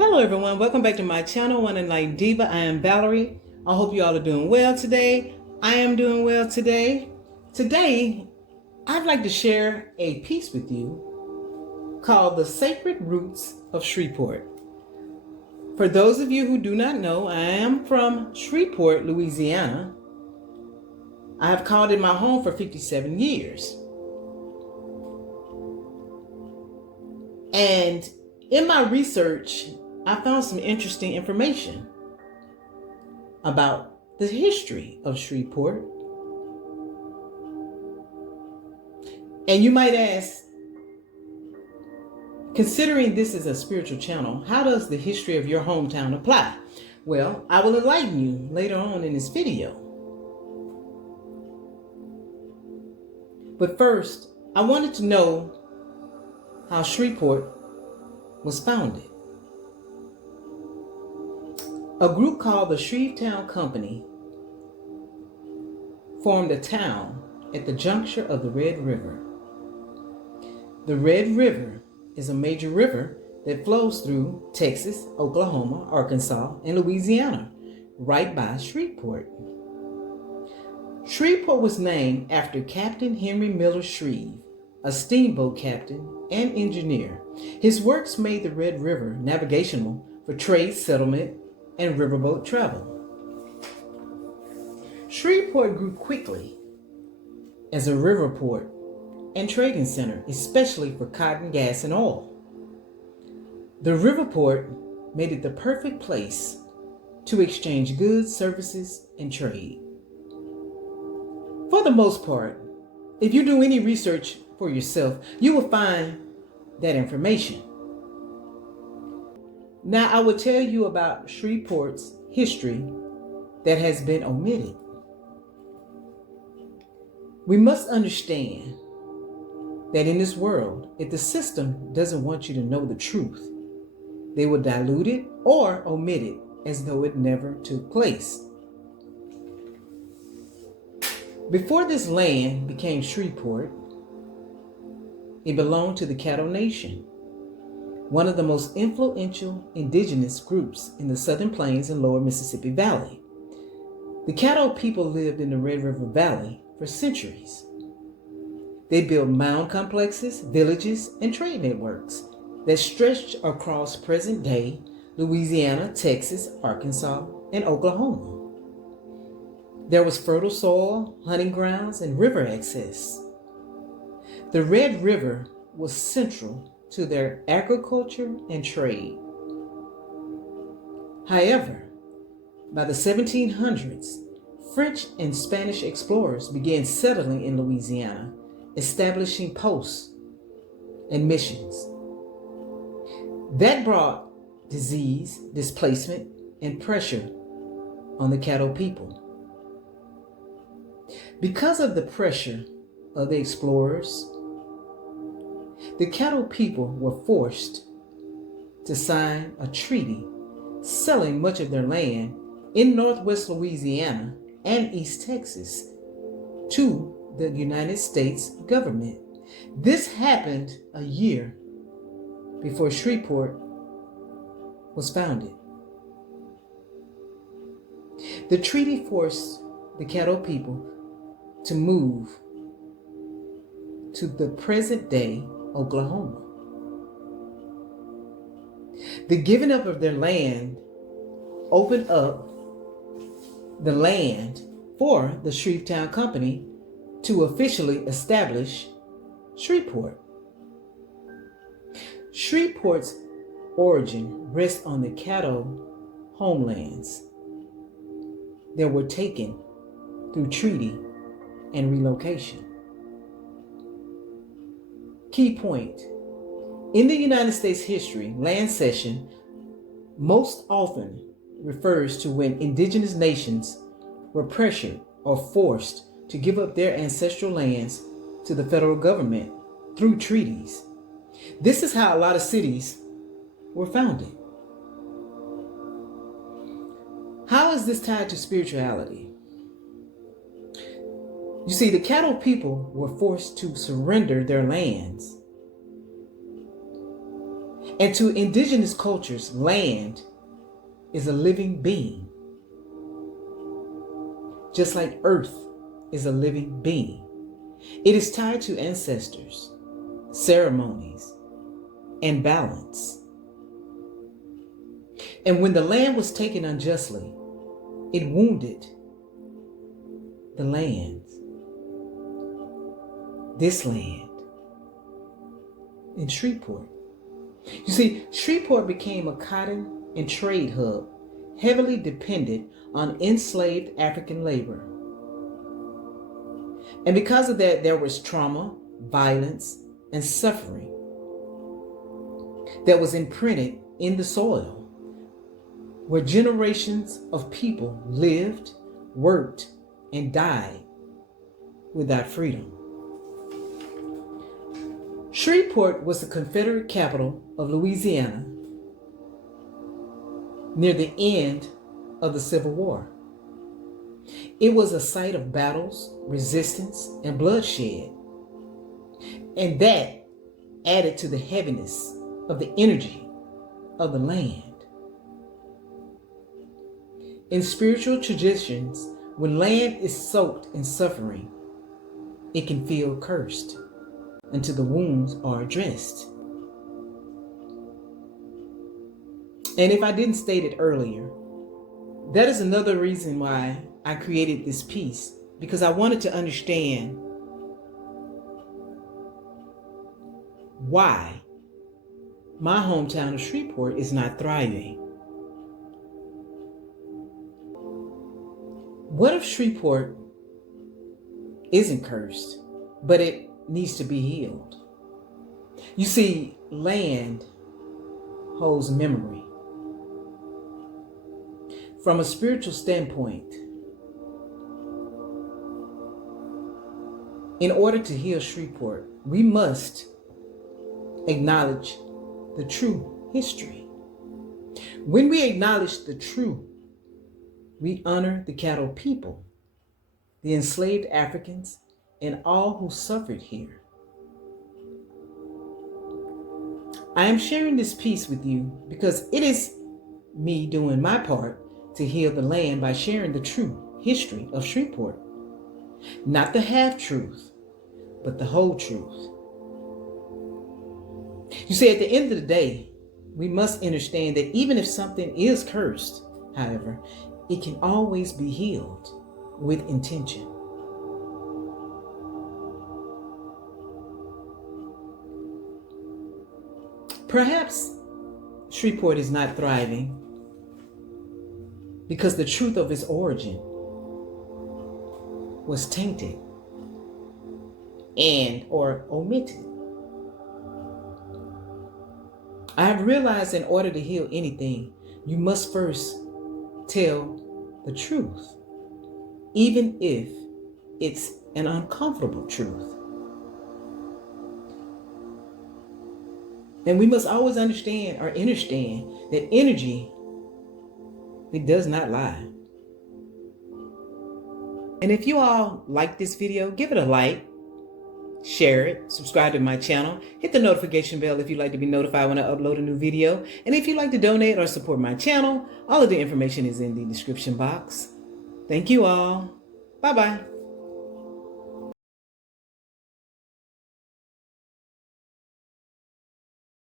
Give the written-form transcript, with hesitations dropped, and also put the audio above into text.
Hello everyone, welcome back to my channel, One Enlightened Diva. I am Valerie. I hope you all are doing well today. I am doing well today. Today, I'd like to share a piece with you called The Sacred Roots of Shreveport. For those of you who do not know, I am from Shreveport, Louisiana. I have called it my home for 57 years. And in my research, I found some interesting information about the history of Shreveport. And you might ask, considering this is a spiritual channel, how does the history of your hometown apply? Well, I will enlighten you later on in this video. But first, I wanted to know how Shreveport was founded. A group called the Shrevetown Company formed a town at the juncture of the Red River. The Red River is a major river that flows through Texas, Oklahoma, Arkansas, and Louisiana, right by Shreveport. Shreveport was named after Captain Henry Miller Shreve, a steamboat captain and engineer. His works made the Red River navigational for trade, settlement, and riverboat travel. Shreveport grew quickly as a river port and trading center, especially for cotton, gas, and oil. The river port made it the perfect place to exchange goods, services, and trade. For the most part, if you do any research for yourself, you will find that information. Now, I will tell you about Shreveport's history that has been omitted. We must understand that in this world, if the system doesn't want you to know the truth, they will dilute it or omit it as though it never took place. Before this land became Shreveport, it belonged to the Caddo Nation, one of the most influential indigenous groups in the Southern Plains and Lower Mississippi Valley. The Caddo people lived in the Red River Valley for centuries. They built mound complexes, villages, and trade networks that stretched across present-day Louisiana, Texas, Arkansas, and Oklahoma. There was fertile soil, hunting grounds, and river access. The Red River was central to their agriculture and trade. However, by the 1700s, French and Spanish explorers began settling in Louisiana, establishing posts and missions. That brought disease, displacement, and pressure on the Caddo people. Because of the pressure of the explorers, the Caddo people were forced to sign a treaty selling much of their land in northwest Louisiana and East Texas to the United States government. This happened a year before Shreveport was founded. The treaty forced the Caddo people to move to the present-day Oklahoma. The giving up of their land opened up the land for the Shrevetown Company to officially establish Shreveport. Shreveport's origin rests on the Caddo homelands that were taken through treaty and relocation. Key point. In the United States history, land cession most often refers to when indigenous nations were pressured or forced to give up their ancestral lands to the federal government through treaties. This is how a lot of cities were founded. How is this tied to spirituality? You see, the Caddo people were forced to surrender their lands And to indigenous cultures, land is a living being, just like earth is a living being. It is tied to ancestors, ceremonies, and balance. And when the land was taken unjustly, it wounded the lands, this land in Shreveport. You see, Shreveport became a cotton and trade hub, heavily dependent on enslaved African labor. And because of that, there was trauma, violence, and suffering that was imprinted in the soil, where generations of people lived, worked, and died without freedom. Shreveport was the Confederate capital of Louisiana near the end of the Civil War. It was a site of battles, resistance, and bloodshed. And that added to the heaviness of the energy of the land. In spiritual traditions, when land is soaked in suffering, it can feel cursed until the wounds are addressed. And if I didn't state it earlier, that is another reason why I created this piece, because I wanted to understand why my hometown of Shreveport is not thriving. What if Shreveport isn't cursed, but it needs to be healed? You see, land holds memory. From a spiritual standpoint, in order to heal Shreveport, we must acknowledge the true history. When we acknowledge the true, we honor the cattle people, the enslaved Africans, and all who suffered here. I am sharing this piece with you because it is me doing my part to heal the land by sharing the true history of Shreveport. Not the half-truth, but the whole truth. You see, at the end of the day, we must understand that even if something is cursed, however, it can always be healed with intention. Perhaps Shreveport is not thriving because the truth of its origin was tainted and or omitted. I have realized in order to heal anything, you must first tell the truth, even if it's an uncomfortable truth. And we must always understand or understand that energy, it does not lie. And if you all like this video, give it a like, share it, subscribe to my channel, hit the notification bell if you'd like to be notified when I upload a new video. And if you'd like to donate or support my channel, all of the information is in the description box. Thank you all. Bye-bye.